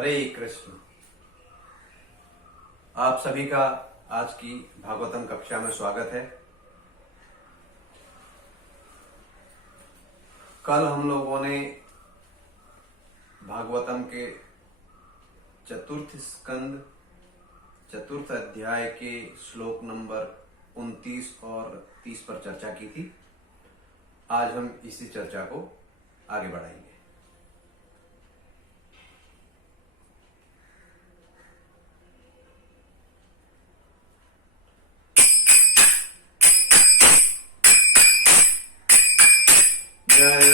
हरे कृष्ण। आप सभी का आज की भागवतम कक्षा में स्वागत है। कल हम लोगों ने भागवतम के चतुर्थ स्कंद चतुर्थ अध्याय के श्लोक नंबर 29 और 30 पर चर्चा की थी। आज हम इसी चर्चा को आगे बढ़ाएंगे। जय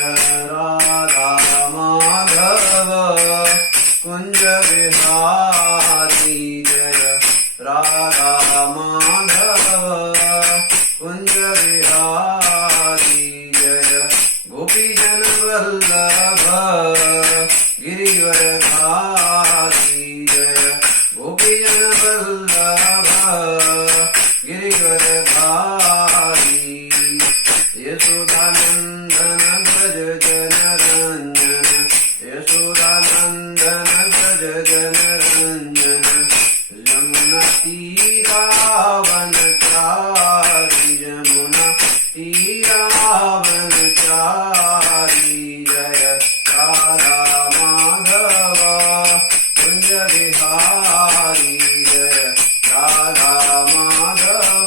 राधा माधव कुंज विहारी, जय राधा माधव कुंज विहारी, जय गोपी जन वल्लभ गिरिवर धारी, जय गोपी जन वल्लभ गिरिवर धारी, यशोदानंदन ब्रज जन रंजन, यशोदानंदन ब्रज जन रंजन, यमुना तीरावन चारी, यमुना तीरावन चारी, जय राधा माधव कुंज विहारी, जय राधा माधव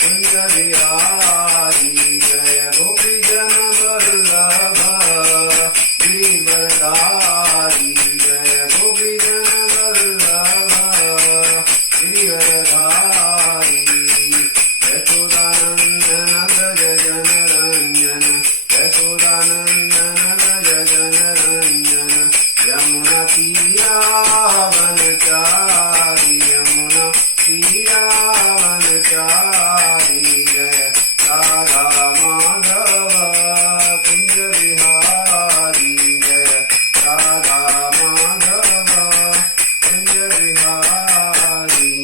कुंज विहारी, जय गोपी जन वल्लभ गिरिवरधारी, जय गोपी जन वल्लभ गिरिवरधारी, यशोदानंदन ब्रज जन रंजन, यशोदानंदन ब्रज जन रंजन, यमुना तीरावन चारी, यमुना तीरावन चारी, जय राधा माधव कुंज विहारी, जय राधा माधव कुंज विहारी।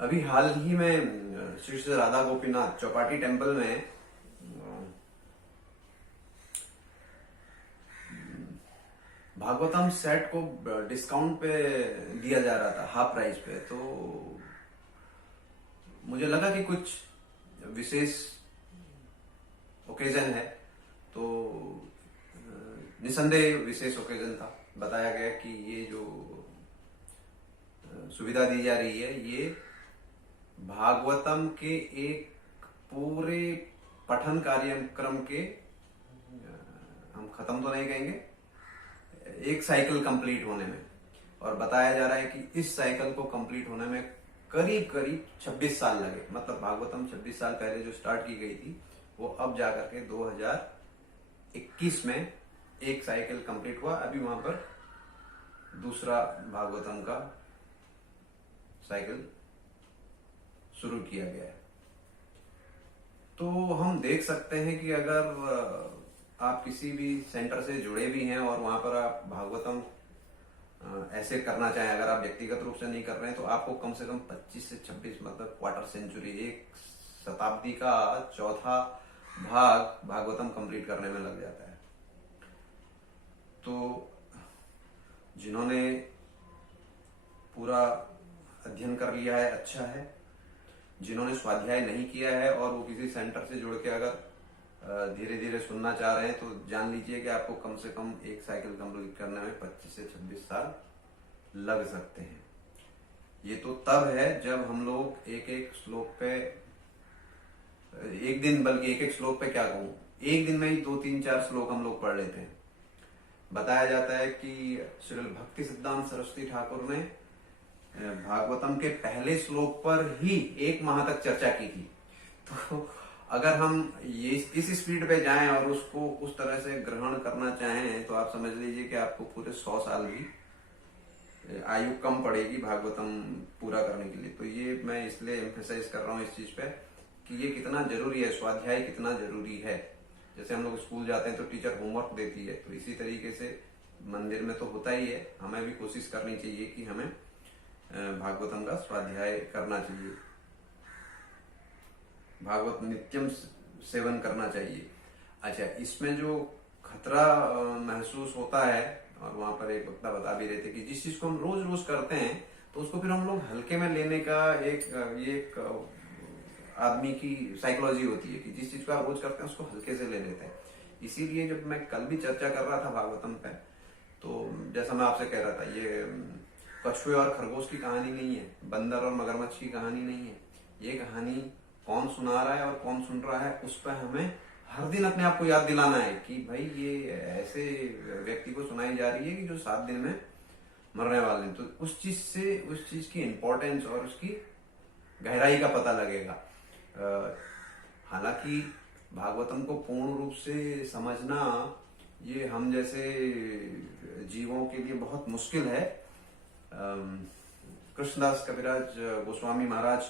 अभी हाल ही में श्री श्री राधा गोपीनाथ चौपाटी टेम्पल में भागवतम सेट को डिस्काउंट पे दिया जा रहा था, हाफ प्राइस पे। तो मुझे लगा कि कुछ विशेष ओकेजन है, तो निसंदेह विशेष ओकेजन था। बताया गया कि ये जो सुविधा दी जा रही है ये भागवतम के एक पूरे पठन कार्यक्रम के, हम खत्म तो नहीं कहेंगे, एक साइकिल कंप्लीट होने में, और बताया जा रहा है कि इस साइकिल को कंप्लीट होने में करीब करीब 26 साल लगे। मतलब भागवतम 26 साल पहले जो स्टार्ट की गई थी वो अब जाकर के 2021 में एक साइकिल कंप्लीट हुआ। अभी वहां पर दूसरा भागवतम का साइकिल शुरू किया गया है। तो हम देख सकते हैं कि अगर आप किसी भी सेंटर से जुड़े भी हैं और वहां पर आप भागवतम ऐसे करना चाहें, अगर आप व्यक्तिगत रूप से नहीं कर रहे हैं, तो आपको कम से कम 25 से 26 मतलब क्वार्टर सेंचुरी, एक शताब्दी का चौथा भाग भागवतम कंप्लीट करने में लग जाता है। तो जिन्होंने पूरा अध्ययन कर लिया है अच्छा है, जिन्होंने स्वाध्याय नहीं किया है और वो किसी सेंटर से जुड़ के अगर धीरे धीरे सुनना चाह रहे हैं, तो जान लीजिए कि आपको कम से कम एक साइकिल कंप्लीट करने में 25 से 26 साल लग सकते हैं। ये तो तब है जब हम लोग एक एक श्लोक पे, एक दिन, बल्कि एक एक श्लोक पे क्या कहूं, एक दिन में ही 2-3-4 श्लोक हम लोग पढ़ लेते हैं। बताया जाता है कि श्रील भक्ति सिद्धांत सरस्वती ठाकुर ने भागवतम के पहले श्लोक पर ही 1 माह तक चर्चा की थी। तो अगर हम ये इस स्पीड पे जाएं और उसको उस तरह से ग्रहण करना चाहें, तो आप समझ लीजिए कि आपको पूरे 100 साल भी आयु कम पड़ेगी भागवतम पूरा करने के लिए। तो ये मैं इसलिए एम्फेसाइज कर रहा हूँ इस चीज पे कि ये कितना जरूरी है, स्वाध्याय कितना जरूरी है। जैसे हम लोग स्कूल जाते हैं तो टीचर होमवर्क देती है, तो इसी तरीके से मंदिर में तो होता ही है। हमें भी कोशिश करनी चाहिए कि हमें भागवतम का स्वाध्याय करना चाहिए, भागवत नित्यम सेवन करना चाहिए। अच्छा, इसमें जो खतरा महसूस होता है, और वहां पर एक वक्ता बता भी रहे थे कि जिस चीज को हम रोज रोज करते हैं तो उसको फिर हम लोग हल्के में लेने का ये एक आदमी की साइकोलॉजी होती है कि जिस चीज को आप रोज करते हैं उसको हल्के से ले लेते हैं। इसीलिए जब मैं कल भी चर्चा कर रहा था भागवतम पे, तो जैसा मैं आपसे कह रहा था, ये कछुए और खरगोश की कहानी नहीं है, बंदर और मगरमच्छ की कहानी नहीं है। ये कहानी कौन सुना रहा है और कौन सुन रहा है, उस पर हमें हर दिन अपने आप को याद दिलाना है कि भाई ये ऐसे व्यक्ति को सुनाई जा रही है कि जो 7 दिन में मरने वाले हैं। तो उस चीज से उस चीज की इंपॉर्टेंस और उसकी गहराई का पता लगेगा। हालांकि भागवतम को पूर्ण रूप से समझना ये हम जैसे जीवों के लिए बहुत मुश्किल है। कृष्णदास कविराज गोस्वामी महाराज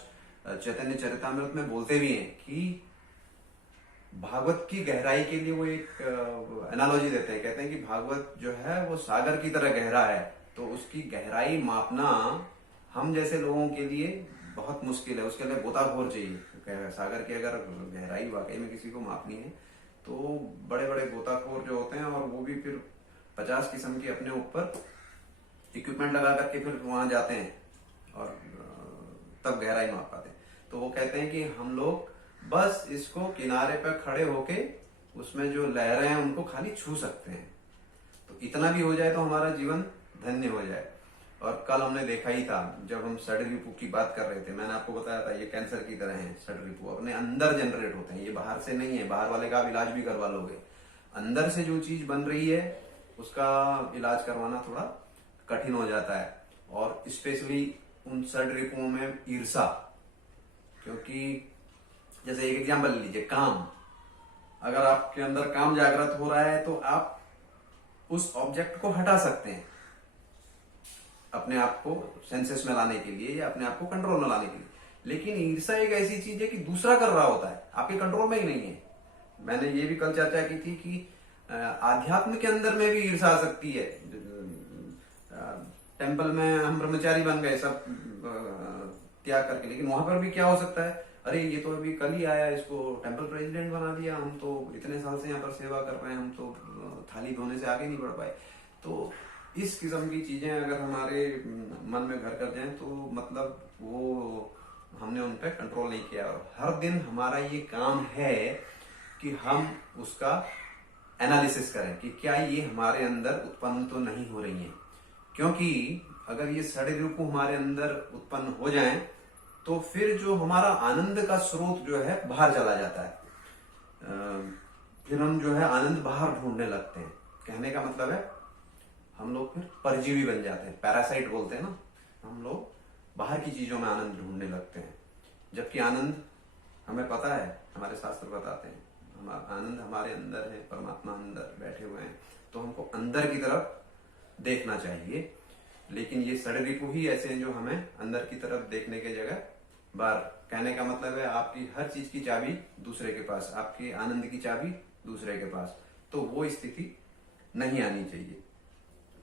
चैतन्य चरितामृत में बोलते भी हैं कि भागवत की गहराई के लिए वो एक एनालॉजी देते हैं, कहते हैं कि भागवत जो है वो सागर की तरह गहरा है, तो उसकी गहराई मापना हम जैसे लोगों के लिए बहुत मुश्किल है, उसके लिए गोताखोर चाहिए। सागर की अगर गहराई वाकई में किसी को मापनी है तो बड़े बड़े गोताखोर जो होते हैं, और वो भी फिर 50 किस्म की अपने ऊपर इक्विपमेंट लगा करके फिर वहां जाते हैं और तब गहराई माप पाते हैं। तो वो कहते हैं कि हम लोग बस इसको किनारे पर खड़े होके उसमें जो लहरें हैं उनको खाली छू सकते हैं, तो इतना भी हो जाए तो हमारा जीवन धन्य हो जाए। और कल हमने देखा ही था जब हम षड्रिपु की बात कर रहे थे, मैंने आपको बताया था ये कैंसर की तरह है। षड्रिपु अपने अंदर जनरेट होते हैं, ये बाहर से नहीं है, बाहर वाले का आप इलाज भी करवा लोगे, अंदर से जो चीज बन रही है उसका इलाज करवाना थोड़ा कठिन हो जाता है। और स्पेशली उन षड्रिपुओं में ईर्षा, क्योंकि जैसे एक एग्जाम्पल लीजिए, काम, अगर आपके अंदर काम जागृत हो रहा है तो आप उस ऑब्जेक्ट को हटा सकते हैं अपने आप को सेंसेस में लाने के लिए या अपने आप को कंट्रोल में लाने के लिए। लेकिन ईर्षा एक ऐसी चीज है कि दूसरा कर रहा होता है, आपके कंट्रोल में ही नहीं है। मैंने ये भी कल चर्चा की थी कि आध्यात्म के अंदर में भी ईर्षा आ सकती है। टेम्पल में हम ब्रह्मचारी बन गए सब त्याग करके, लेकिन वहां पर भी क्या हो सकता है, अरे ये तो अभी कल ही आया, इसको टेम्पल प्रेसिडेंट बना दिया, हम तो इतने साल से यहाँ पर सेवा कर रहे हैं, हम तो थाली धोने से आगे नहीं बढ़ पाए। तो इस किस्म की चीजें अगर हमारे मन में घर कर जाएं तो मतलब वो हमने उन पर कंट्रोल नहीं किया। और हर दिन हमारा ये काम है कि हम उसका एनालिसिस करें कि क्या ये हमारे अंदर उत्पन्न तो नहीं हो रही है, क्योंकि अगर ये षड्रिपु हमारे अंदर उत्पन्न हो जाएं तो फिर जो हमारा आनंद का स्रोत जो है बाहर चला जाता है, फिर हम जो है आनंद बाहर ढूंढने लगते हैं। कहने का मतलब है हम लोग फिर परजीवी बन जाते हैं, पैरासाइट बोलते हैं ना, हम लोग बाहर की चीजों में आनंद ढूंढने लगते हैं, जबकि आनंद हमें पता है, हमारे शास्त्र बताते हैं आनंद हमारे अंदर है, परमात्मा अंदर बैठे हुए हैं, तो हमको अंदर की तरफ देखना चाहिए। लेकिन ये षड्रिपु ही ऐसे हैं जो हमें अंदर की तरफ देखने के जगह बाहर। कहने का मतलब है आपकी हर चीज की चाबी दूसरे के पास, आपके आनंद की चाबी दूसरे के पास, तो वो स्थिति नहीं आनी चाहिए।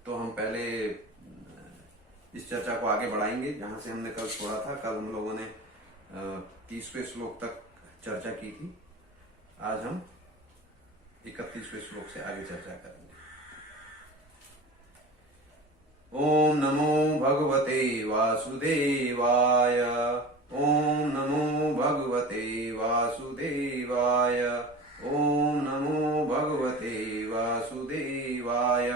तो हम पहले इस चर्चा को आगे बढ़ाएंगे जहां से हमने कल छोड़ा था। कल हम लोगों ने 30वें श्लोक तक चर्चा की थी, आज हम 31वें श्लोक से आगे चर्चा करेंगे। ओम नमो भगवते वासुदेवाय, ओम नमो भगवते वासुदेवाय, ओम नमो भगवते वासुदेवाय।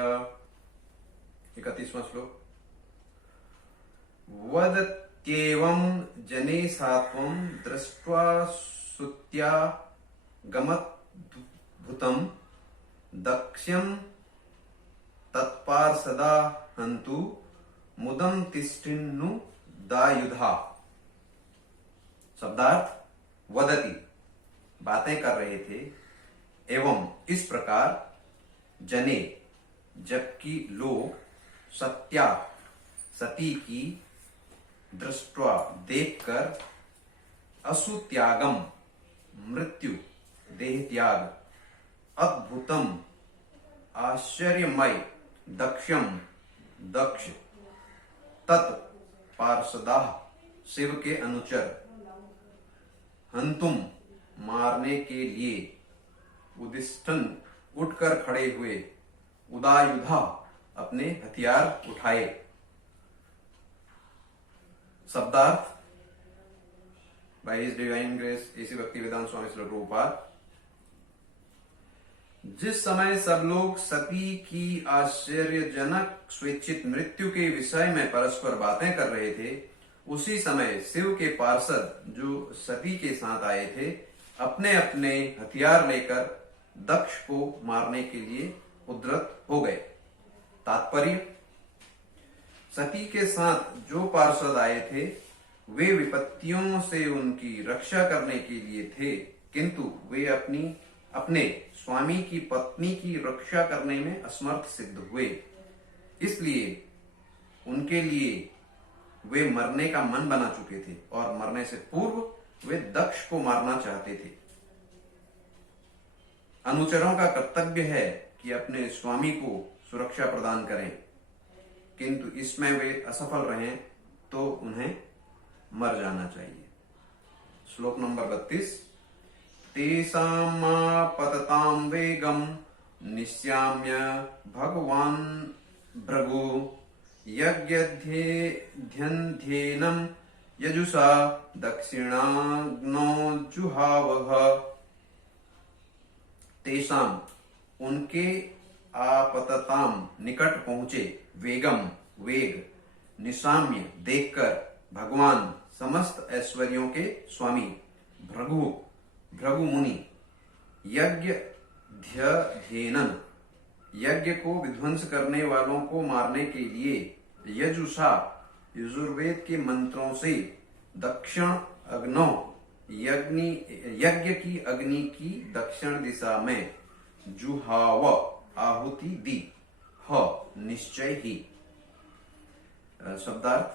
31वां श्लोक। वदत्येवं जने सात्वं दृष्ट्वा सुत्या गमद्भुतं दक्ष्यं तत्पार्षदा हन्तु मुदं तिष्ठिन्नु दायुधा। शब्दार्थ, वदति बातें कर रहे थे, एवं इस प्रकार, जने जबकि लोग, सत्या सती की, दृष्टवा देखकर, असुत्यागम मृत्यु देह त्याग, अद्भुतम आश्चर्यमय, दक्षम दक्ष, तत् पार्षदाः शिव के अनुचर हंतुम मारने के लिए उदिष्टन उठकर खड़े हुए उदायुधा अपने हथियार उठाए। शब्दार्थ by his divine grace AC Bhaktivedanta Swami Shri Prabhupada. जिस समय सब लोग सती की आश्चर्यजनक स्वेच्छित मृत्यु के विषय में परस्पर बातें कर रहे थे, उसी समय शिव के पार्षद जो सती के साथ आए थे अपने अपने हथियार लेकर दक्ष को मारने के लिए उद्यत हो गए। तात्पर्य, सती के साथ जो पार्षद आए थे वे विपत्तियों से उनकी रक्षा करने के लिए थे, किंतु वे अपने स्वामी की पत्नी की रक्षा करने में असमर्थ सिद्ध हुए। इसलिए उनके लिए वे मरने का मन बना चुके थे और मरने से पूर्व वे दक्ष को मारना चाहते थे। अनुचरों का कर्तव्य है कि अपने स्वामी को सुरक्षा प्रदान करें, किंतु इसमें वे असफल रहें तो उन्हें मर जाना चाहिए। श्लोक नंबर 32। तेषामापततां वेगं निश्याम्य भगवान् भृगु यज्ञध्येनं यजुषा दक्षिणाग्नौ जुहावः। तेषाम उनके आपतताम निकट पहुंचे, वेगम वेग, निशाम्य देखकर, भगवान समस्त ऐश्वर्यों के स्वामी, भृगु भृगु मुनि, यज्ञ ध्येनन यज्ञ को विध्वंस करने वालों को मारने के लिए, यजुषा यजुर्वेद के मंत्रों से, दक्षिण अग्नौ यज्ञ की अग्नि की दक्षिण दिशा में, जुहाव आहुति दी, ह निश्चय ही। शब्दार्थ,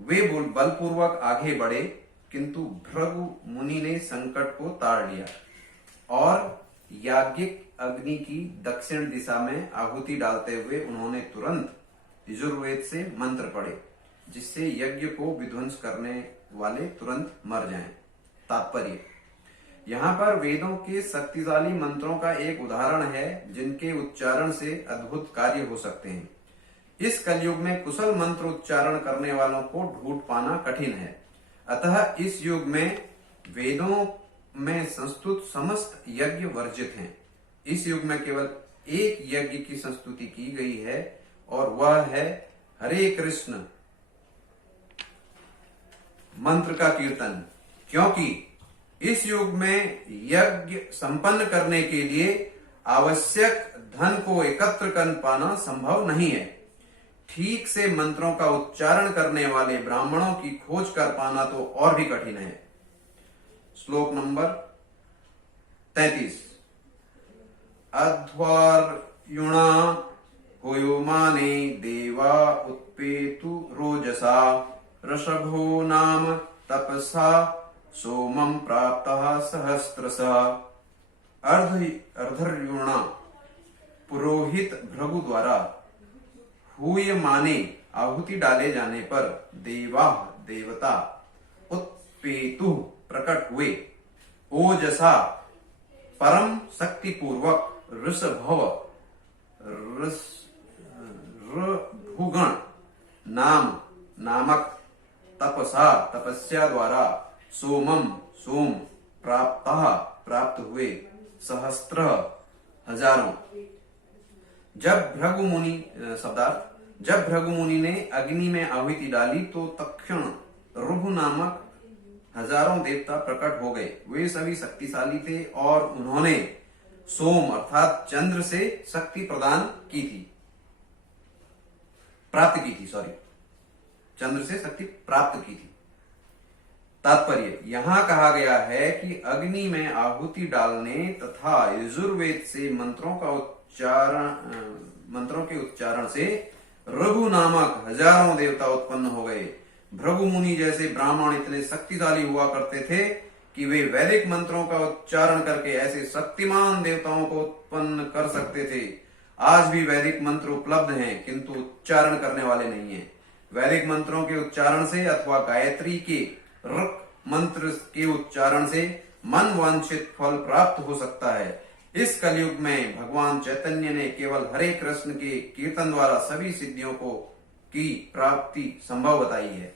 वे बलपूर्वक आगे बढ़े, किंतु भृगु मुनि ने संकट को ताड़ लिया और याज्ञिक अग्नि की दक्षिण दिशा में आहुति डालते हुए उन्होंने तुरंत यजुर्वेद से मंत्र पढ़े, जिससे यज्ञ को विध्वंस करने वाले तुरंत मर जाएं। तात्पर्य, यहाँ पर वेदों के शक्तिशाली मंत्रों का एक उदाहरण है जिनके उच्चारण से अद्भुत कार्य हो सकते हैं। इस कलयुग में कुशल मंत्र उच्चारण करने वालों को ढूंढ पाना कठिन है। अतः इस युग में वेदों में संस्तुत समस्त यज्ञ वर्जित हैं। इस युग में केवल एक यज्ञ की संस्तुति की गई है और वह है हरे कृष्ण मंत्र का कीर्तन, क्योंकि इस युग में यज्ञ संपन्न करने के लिए आवश्यक धन को एकत्र कर पाना संभव नहीं है। ठीक से मंत्रों का उच्चारण करने वाले ब्राह्मणों की खोज कर पाना तो और भी कठिन है। श्लोक नंबर 33। अध्वर्युणा होयोमाने देवा उत्पेतु रोजसा, ऋषभो नाम तपसा सोमं प्राप्तः सहस्त्रशः। अर्धर्युणा पुरोहित भृगु द्वारा हूयमाने आहुति डाले जाने पर देवा देवता उत्पेतु प्रकट हुए, ओजसा परम शक्ति पूर्वक, ऋषभव ऋभुगण नामक तपसा तपस्या द्वारा, सोमम सोम प्राप्त हुए, सहस्त्र हजारों। जब भृगु मुनि ने अग्नि में आहुति डाली तो तक्षण ऋभु नामक हजारों देवता प्रकट हो गए। वे सभी शक्तिशाली थे और उन्होंने सोम अर्थात चंद्र से शक्ति चंद्र से शक्ति प्राप्त की थी। तात्पर्य, यहाँ कहा गया है कि अग्नि में आहुति डालने तथा यजुर्वेद से मंत्रों के उच्चारण से ऋभु नामक हजारों देवता उत्पन्न हो गए। भृगु मुनि जैसे ब्राह्मण इतने शक्तिशाली हुआ करते थे कि वे वैदिक मंत्रों का उच्चारण करके ऐसे शक्तिमान देवताओं को उत्पन्न कर सकते थे। आज भी वैदिक मंत्र उपलब्ध हैं, किंतु उच्चारण करने वाले नहीं हैं। वैदिक मंत्रों के उच्चारण से अथवा गायत्री के ऋक मंत्र के उच्चारण से मन वांछित फल प्राप्त हो सकता है। इस कलयुग में भगवान चैतन्य ने केवल हरे कृष्ण के कीर्तन द्वारा सभी सिद्धियों की प्राप्ति संभव बताई है।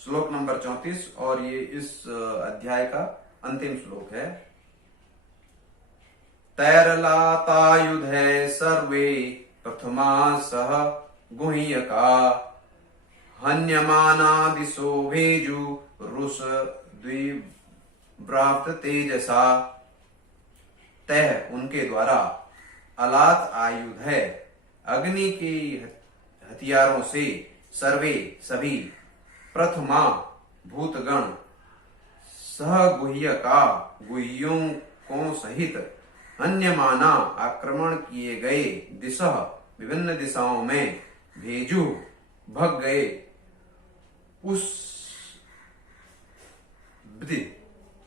श्लोक नंबर 34 और ये इस अध्याय का अंतिम श्लोक है। तैरलातायुधे सर्वे प्रथमा सह गुह्यका हन्यमाना दिशो भेजु रुष द्विव्रात तेजसा। तह उनके द्वारा, अलात आयुध है, अग्नि के हथियारों से, सर्वे सभी, प्रथमा भूतगण, सह गुह्यका गुह्यों को सहित, अन्यमाना आक्रमण किए गए, दिशा विभिन्न दिशाओं में, भेजु भग गए, उस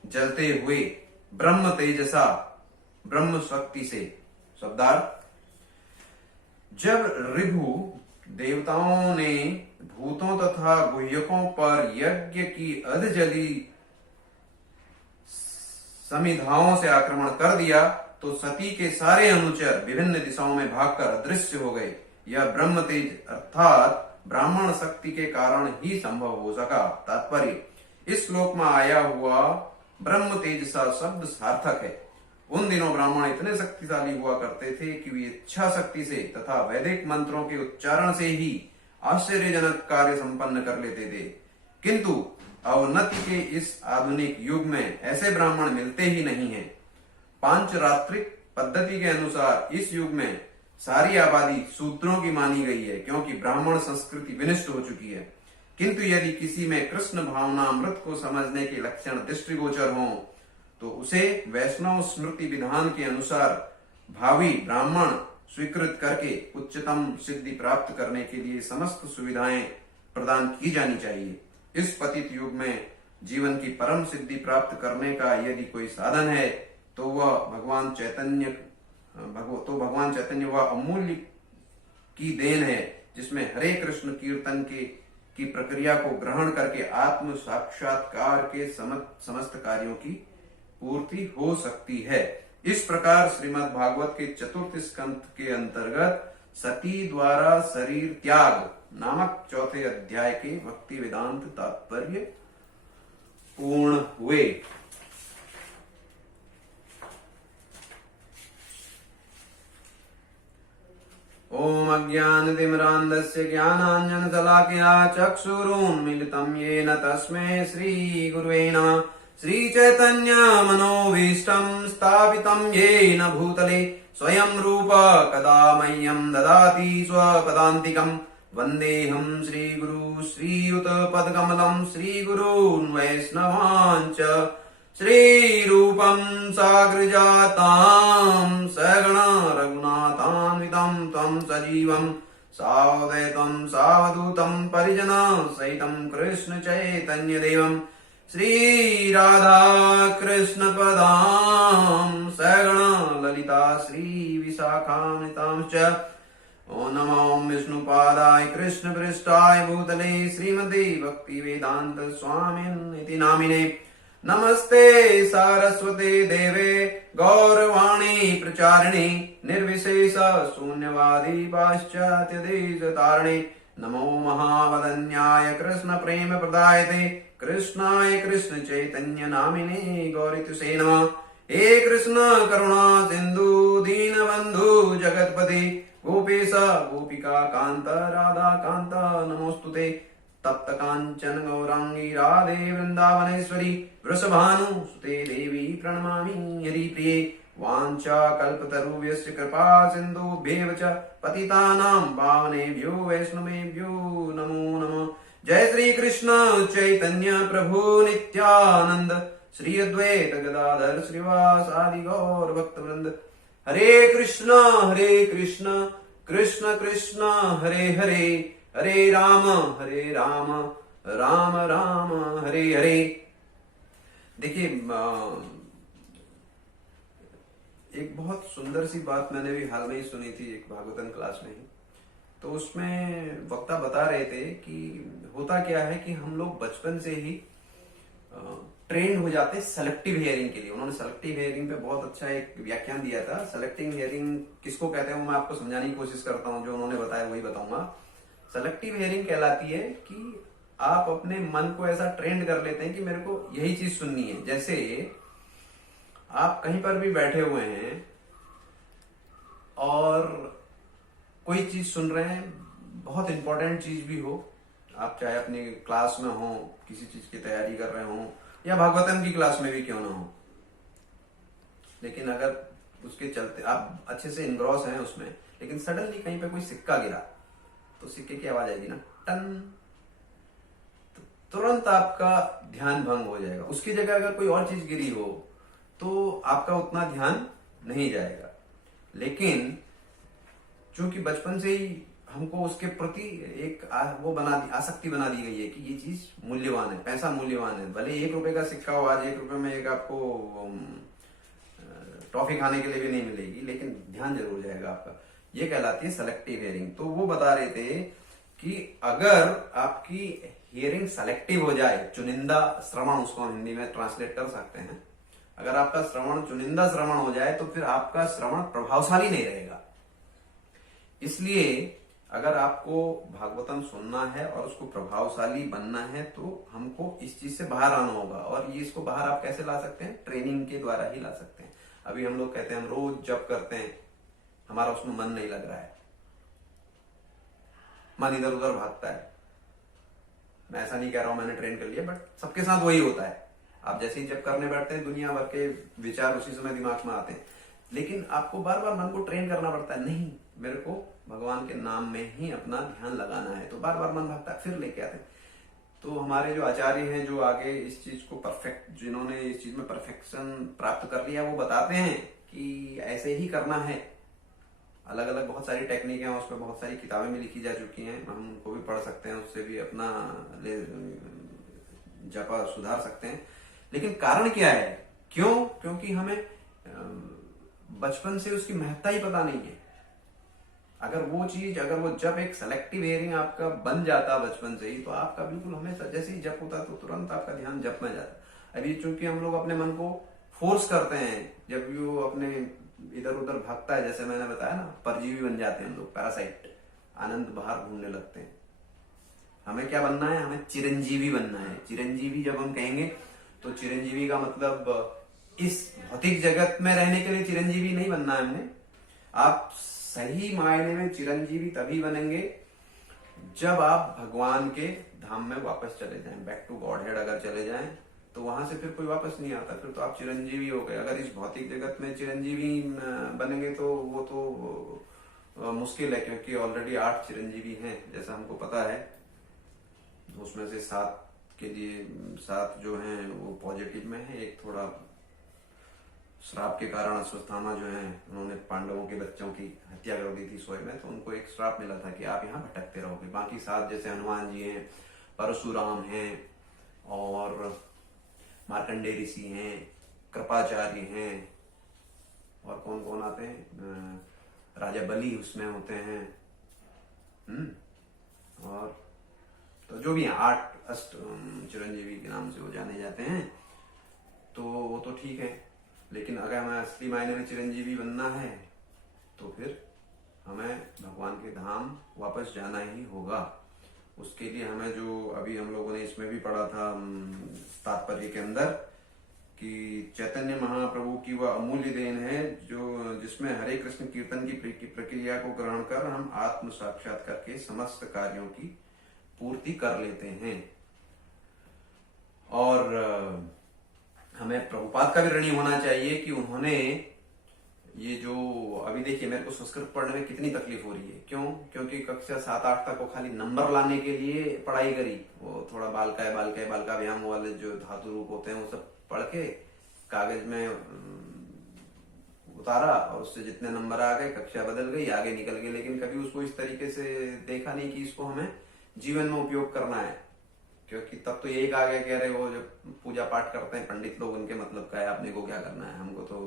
जलते हुए, ब्रह्म तेजसा ब्रह्म शक्ति से। शब्दार्थ, जब ऋभु देवताओं ने भूतों तथा गुह्यकों पर यज्ञ की अधजली समिधाओं से आक्रमण कर दिया तो सती के सारे अनुचर विभिन्न दिशाओं में भागकर अदृश्य हो गए। यह ब्रह्म तेज अर्थात ब्राह्मण शक्ति के कारण ही संभव हो सका। तात्पर्य, इस श्लोक में आया हुआ ब्रह्म तेज सा शब्द सार्थक है। उन दिनों ब्राह्मण इतने शक्तिशाली हुआ करते थे कि वे इच्छा शक्ति से तथा वैदिक मंत्रों के उच्चारण से ही आश्चर्यजनक कार्य संपन्न कर लेते थे। किंतु अवनति के इस आधुनिक युग में ऐसे ब्राह्मण मिलते ही नहीं हैं। पांचरात्रिक पद्धति के अनुसार इस युग में सारी आबादी शूद्रों की मानी गई है, क्योंकि ब्राह्मण संस्कृति विनिष्ट हो चुकी है। किंतु यदि किसी में कृष्ण भावना अमृत को समझने के लक्षण दृष्टिगोचर हों तो उसे वैष्णव स्मृति विधान के अनुसार भावी ब्राह्मण स्वीकृत करके उच्चतम सिद्धि प्राप्त करने के लिए समस्त सुविधाएं प्रदान की जानी चाहिए। इस पतित युग में जीवन की परम सिद्धि प्राप्त करने का यदि कोई साधन है तो भगवान चैतन्य वह अमूल्य की देन है, जिसमें हरे कृष्ण कीर्तन की प्रक्रिया को ग्रहण करके आत्म साक्षात्कार के समस्त कार्यों की पूर्ति हो सकती है। इस प्रकार श्रीमद् भागवत के चतुर्थ स्कंध के अंतर्गत सती द्वारा शरीर त्याग नामक चौथे अध्याय के भक्ति वेदांत तात्पर्य पूर्ण हुए। ओम अज्ञानतिमिरान्धस्य ज्ञानाञ्जनशलाकया चक्षुरुन्मीलितं येन तस्मै श्रीगुरुवे नमः। श्रीचैतन्य मनोभीष्टं स्थापितं येन भूतले स्वयं रूप कदा मह्यं ददाति स्वपदान्तिकम्। वन्देऽहं श्रीगुरु श्रीयुतपदकमलं श्रीगुरून् वैष्णवांश्च श्रीरूपं साग्रजातां सगण रघुनाथान्वितं तं सजीवं सावधैतं सावधूतं परिजना सहितं कृष्ण चैतन्यदेवं श्रीराधा कृष्ण पदां सगण ललिता श्रीविशाखान्वितांश्च। ओम नमो विष्णुपादाय कृष्ण पृष्ठाय भूतले श्रीमते भक्ति वेदांत स्वामिनिति नामिने। नमस्ते सारस्वते देवे गौरवाणी प्रचारिणे निर्विशेष शून्यवादी पाश्चात्य देश तारिणे। नमो महावदन्याय कृष्ण प्रेम प्रदायते कृष्णाय कृष्ण चैतन्य नामिने गौरीतुसे नमः। हे कृष्ण करुणा सिंधु दीनबंधु जगतपते गोपेश गोपिका कांत राधा कांत नमोस्तुते। तप्त कांचन गौरांगी राधे वृंदावनेश्वरी वृषभानुसुते देवी प्रणमामि हरिप्रिये। वाञ्छा कल्पतरुभ्यश्च कृपा सिन्धुभ्येव च पतितानां पावनेभ्यो वैष्णवेभ्यो नमो नमः। जय श्री कृष्ण चैतन्य प्रभु नित्यानंद श्री अद्वैत गदाधर श्रीवासादि गौर भक्तवृंद। हरे कृष्ण कृष्ण कृष्ण हरे हरे, हरे राम राम राम हरे हरे। देखिए, एक बहुत सुंदर सी बात मैंने भी हाल में ही सुनी थी एक भागवतन क्लास में ही। तो उसमें वक्ता बता रहे थे कि होता क्या है कि हम लोग बचपन से ही ट्रेंड हो जाते हैं सेलेक्टिव हियरिंग के लिए। उन्होंने सेलेक्टिव हियरिंग पे बहुत अच्छा एक व्याख्यान दिया था। सेलेक्टिव हियरिंग किसको कहते हैं वो मैं आपको समझाने की कोशिश करता हूँ, जो उन्होंने बताया वही बताऊंगा। सेलेक्टिव हियरिंग कहलाती है कि आप अपने मन को ऐसा ट्रेंड कर लेते हैं कि मेरे को यही चीज सुननी है। जैसे आप कहीं पर भी बैठे हुए हैं और कोई चीज सुन रहे हैं, बहुत इंपॉर्टेंट चीज भी हो, आप चाहे अपनी क्लास में हो, किसी चीज की तैयारी कर रहे हो, या भागवतम की क्लास में भी क्यों ना हो, लेकिन अगर उसके चलते आप अच्छे से इनग्रॉस हैं उसमें, लेकिन सडनली कहीं पे कोई सिक्का गिरा तो सिक्के की आवाज आएगी ना, टन, तो तुरंत आपका ध्यान भंग हो जाएगा। उसकी जगह अगर कोई और चीज गिरी हो तो आपका उतना ध्यान नहीं जाएगा। लेकिन चूंकि बचपन से ही हमको उसके प्रति एक आसक्ति बना दी गई है कि ये चीज मूल्यवान है, पैसा मूल्यवान है। भले 1 रुपए का सिक्का हो, आज 1 रुपए में एक आपको टॉफी खाने के लिए भी नहीं मिलेगी, लेकिन ध्यान जरूर जाएगा आपका। ये कहलाती है सेलेक्टिव हियरिंग। तो वो बता रहे थे कि अगर आपकी हियरिंग सेलेक्टिव हो जाए, चुनिंदा श्रवण उसको हम हिंदी में ट्रांसलेट कर सकते हैं, अगर आपका श्रवण चुनिंदा श्रवण हो जाए तो फिर आपका श्रवण प्रभावशाली नहीं रहेगा। इसलिए अगर आपको भागवतम सुनना है और उसको प्रभावशाली बनना है तो हमको इस चीज से बाहर आना होगा। और ये इसको बाहर आप कैसे ला सकते हैं? ट्रेनिंग के द्वारा ही ला सकते हैं। अभी हम लोग कहते हैं हम रोज जप करते हैं, हमारा उसमें मन नहीं लग रहा है, मन इधर उधर भागता है। मैं ऐसा नहीं कह रहा हूं मैंने ट्रेन कर लिया, बट सबके साथ वही होता है। आप जैसे ही जब करने बैठते हैं दुनिया भर के विचार उसी समय दिमाग में आते हैं, लेकिन आपको बार बार मन को ट्रेन करना पड़ता है। नहीं, मेरे को भगवान के नाम में ही अपना ध्यान लगाना है, तो बार बार मन भागता है, फिर लेके आते हैं। तो हमारे जो आचार्य हैं, जो आगे इस चीज को परफेक्ट, जिन्होंने इस चीज में परफेक्शन प्राप्त कर लिया, वो बताते हैं कि ऐसे ही करना है। अलग अलग बहुत सारी टेक्निक है, उसमें बहुत सारी किताबें भी लिखी जा चुकी हैं, हम उनको भी पढ़ सकते हैं, उससे भी अपना जपा सुधार सकते हैं। लेकिन कारण क्या है? क्यों? क्योंकि हमें बचपन से उसकी महत्ता ही पता नहीं है। अगर वो जब एक सेलेक्टिव हियरिंग आपका बन जाता बचपन से ही, तो आपका बिल्कुल हमेशा जैसे ही जप होता तो तुरंत आपका ध्यान जप में जाता। अभी चूंकि हम लोग अपने मन को फोर्स करते हैं, जब भी वो अपने इधर उधर भागता है, जैसे मैंने बताया ना, परजीवी बन जाते हैं हम लोग, पैरासाइट, आनंद बाहर घूमने लगते हैं। हमें क्या बनना है? हमें चिरंजीवी बनना है। चिरंजीवी जब हम कहेंगे तो चिरंजीवी का मतलब इस भौतिक जगत में रहने के लिए चिरंजीवी नहीं बनना है हमने। आप सही मायने में चिरंजीवी तभी बनेंगे जब आप भगवान के धाम में वापस चले जाएं, बैक टू गॉड हेड अगर चले जाएं, तो वहां से फिर कोई वापस नहीं आता, फिर तो आप चिरंजीवी हो गए। अगर इस भौतिक जगत में चिरंजीवी बनेंगे तो वो तो मुश्किल है, क्योंकि ऑलरेडी 8 चिरंजीवी हैं जैसा हमको पता है। उसमें से 7 के लिए 7 जो हैं वो पॉजिटिव में है। एक थोड़ा श्राप के कारण अश्वत्थामा जो है, उन्होंने पांडवों के बच्चों की हत्या कर दी थी सोए में, तो उनको एक श्राप मिला था कि आप यहाँ भटकते रहोगे। बाकी 7 जैसे हनुमान जी हैं, परशुराम हैं, और मार्कंडेय ऋषि हैं, कृपाचार्य हैं, और कौन कौन आते हैं, राजा बलि उसमें होते हैं, और तो जो भी हैं 8 अष्ट चिरंजीवी के नाम से वो जाने जाते हैं। तो वो तो ठीक है, लेकिन अगर हमें असली मायने में चिरंजीवी बनना है तो फिर हमें भगवान के धाम वापस जाना ही होगा। उसके लिए हमें, जो अभी हम लोगों ने इसमें भी पढ़ा था तात्पर्य के अंदर, कि चैतन्य महाप्रभु की वह अमूल्य देन है जो जिसमें हरे कृष्ण कीर्तन की प्रक्रिया को ग्रहण कर हम आत्म साक्षात्कार के समस्त कार्यों की पूर्ति कर लेते हैं। और हमें प्रभुपाद का भी ऋणी होना चाहिए कि उन्होंने ये जो, अभी देखिए मेरे को संस्कृत पढ़ने में कितनी तकलीफ हो रही है। क्यों? क्योंकि कक्षा 7-8 तक वो खाली नंबर लाने के लिए पढ़ाई करी। वो थोड़ा बालका व्यायाम वाले जो धातु रूप होते हैं वो सब पढ़ के कागज में उतारा, और उससे जितने नंबर आ गए कक्षा बदल गई, आगे निकल गए। लेकिन कभी उसको इस तरीके से देखा नहीं कि इसको हमें जीवन में उपयोग करना है। क्योंकि तब तो यही कहा गया कि अरे वो जो पूजा पाठ करते हैं पंडित लोग, उनके मतलब का है, आपने को क्या करना है, हमको तो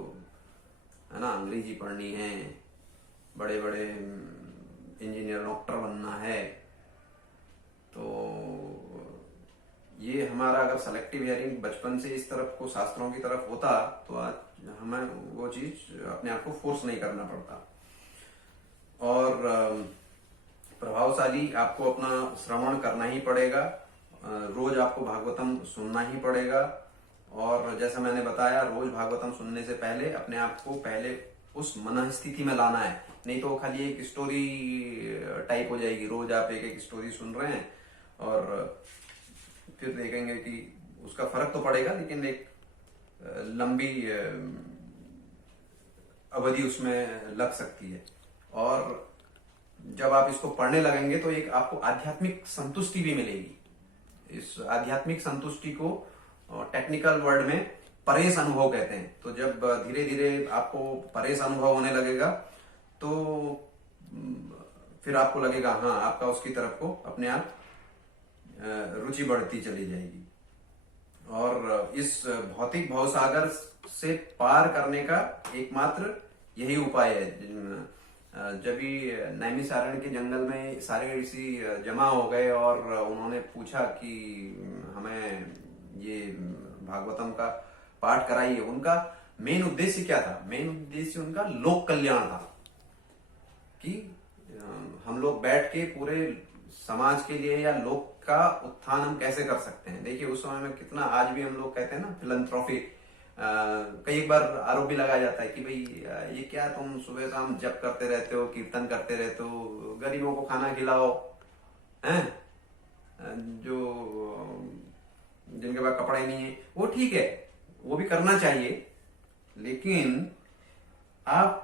है ना अंग्रेजी पढ़नी है, बड़े बड़े इंजीनियर डॉक्टर बनना है, तो ये हमारा अगर सेलेक्टिव हियरिंग बचपन से इस तरफ को शास्त्रों की तरफ होता तो आज हमें वो चीज अपने आप को फोर्स नहीं करना पड़ता। और प्रभावशाली आपको अपना श्रवण करना ही पड़ेगा, रोज आपको भागवतम सुनना ही पड़ेगा। और जैसा मैंने बताया, रोज भागवतम सुनने से पहले अपने आप को पहले उस मन स्थिति में लाना है, नहीं तो खाली एक स्टोरी टाइप हो जाएगी। रोज आप एक एक स्टोरी सुन रहे हैं और फिर देखेंगे कि उसका फर्क तो पड़ेगा, लेकिन एक लंबी अवधि उसमें लग सकती है। और जब आप इसको पढ़ने लगेंगे तो एक आपको आध्यात्मिक संतुष्टि भी मिलेगी। इस आध्यात्मिक संतुष्टि को टेक्निकल वर्ड में परेश अनुभव कहते हैं। तो जब धीरे धीरे आपको परेश अनुभव होने लगेगा तो फिर आपको लगेगा हाँ, आपका उसकी तरफ को अपने आप रुचि बढ़ती चली जाएगी। और इस भौतिक भवसागर से पार करने का एकमात्र यही उपाय है। जब भी नैमिषारण्य के जंगल में सारे ऋषि जमा हो गए और उन्होंने पूछा कि हमें ये भागवतम का पाठ कराइए, उनका मेन उद्देश्य क्या था? मेन उद्देश्य उनका लोक कल्याण था कि हम लोग बैठ के पूरे समाज के लिए या लोक का उत्थान हम कैसे कर सकते हैं। देखिए उस समय में कितना, आज भी हम लोग कहते हैं ना फिलंथ्रॉफी, कई बार आरोप भी लगाया जाता है कि भाई ये क्या तुम सुबह शाम जप करते रहते हो, कीर्तन करते रहते हो, गरीबों को खाना खिलाओ, हैं, जो जिनके पास कपड़े नहीं है, वो ठीक है, वो भी करना चाहिए, लेकिन आप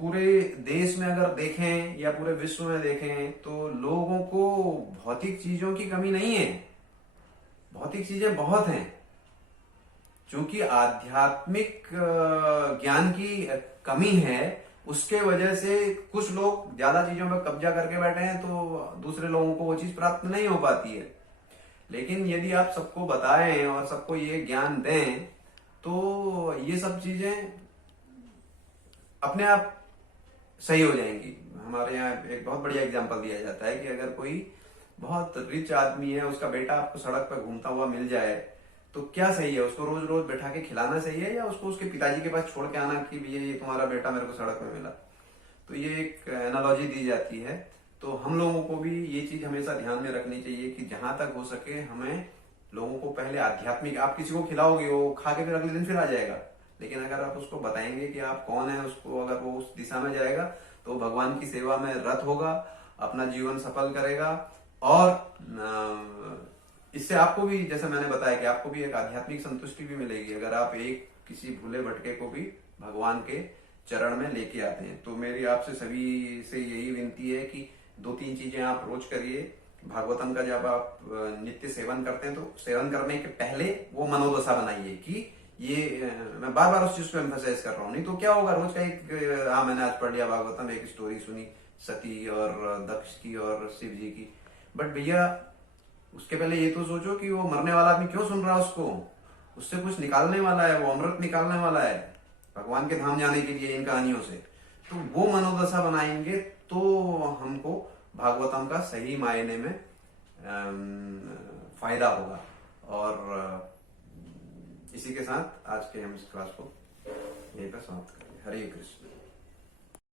पूरे देश में अगर देखें या पूरे विश्व में देखें तो लोगों को भौतिक चीजों की कमी नहीं है, भौतिक चीजें बहुत हैं। चूंकि आध्यात्मिक ज्ञान की कमी है, उसके वजह से कुछ लोग ज्यादा चीजों पर कब्जा करके बैठे हैं, तो दूसरे लोगों को वो चीज प्राप्त नहीं हो पाती है। लेकिन यदि आप सबको बताएं और सबको ये ज्ञान दें तो ये सब चीजें अपने आप सही हो जाएंगी। हमारे यहाँ एक बहुत बढ़िया एग्जांपल दिया जाता है कि अगर कोई बहुत रिच आदमी है, उसका बेटा आपको सड़क पर घूमता हुआ मिल जाए तो क्या सही है? उसको रोज रोज बैठा के खिलाना सही है या उसको उसके पिताजी के पास छोड़ के आना कि भैया ये तुम्हारा बेटा मेरे को सड़क में मिला? तो ये एक एनालॉजी दी जाती है। तो हम लोगों को भी ये चीज हमेशा ध्यान में रखनी चाहिए कि जहां तक हो सके हमें लोगों को पहले आध्यात्मिक, आप किसी को खिलाओगे वो खा के फिर अगले दिन फिर आ जाएगा, लेकिन अगर आप उसको बताएंगे कि आप कौन है, उसको अगर वो उस दिशा में जाएगा तो भगवान की सेवा में रत होगा, अपना जीवन सफल करेगा। और इससे आपको भी, जैसे मैंने बताया, कि आपको भी एक आध्यात्मिक संतुष्टि भी मिलेगी अगर आप एक किसी भूले भटके को भी भगवान के चरण में लेके आते हैं। तो मेरी आपसे सभी से यही विनती है कि 2-3 चीजें आप रोज करिए। भागवतम का जब आप नित्य सेवन करते हैं तो सेवन करने के पहले वो मनोदशा बनाइए कि ये, मैं बार बार उस चीज को एम्फसाइज कर रहा हूँ, नहीं तो क्या होगा, रोज का एक, हाँ मैंने आज पढ़ लिया भागवतम, एक स्टोरी सुनी सती और दक्ष की और शिव जी की, बट भैया उसके पहले ये तो सोचो कि वो मरने वाला आदमी क्यों सुन रहा है, उससे कुछ निकालने वाला है, वो अमृत निकालने वाला है भगवान के धाम जाने के लिए इन कहानियों से। तो वो मनोदशा बनाएंगे तो हमको भागवतम का सही मायने में फायदा होगा। और इसी के साथ आज के हम इस क्लास को यहीं पर समाप्त करेंगे। हरे कृष्ण।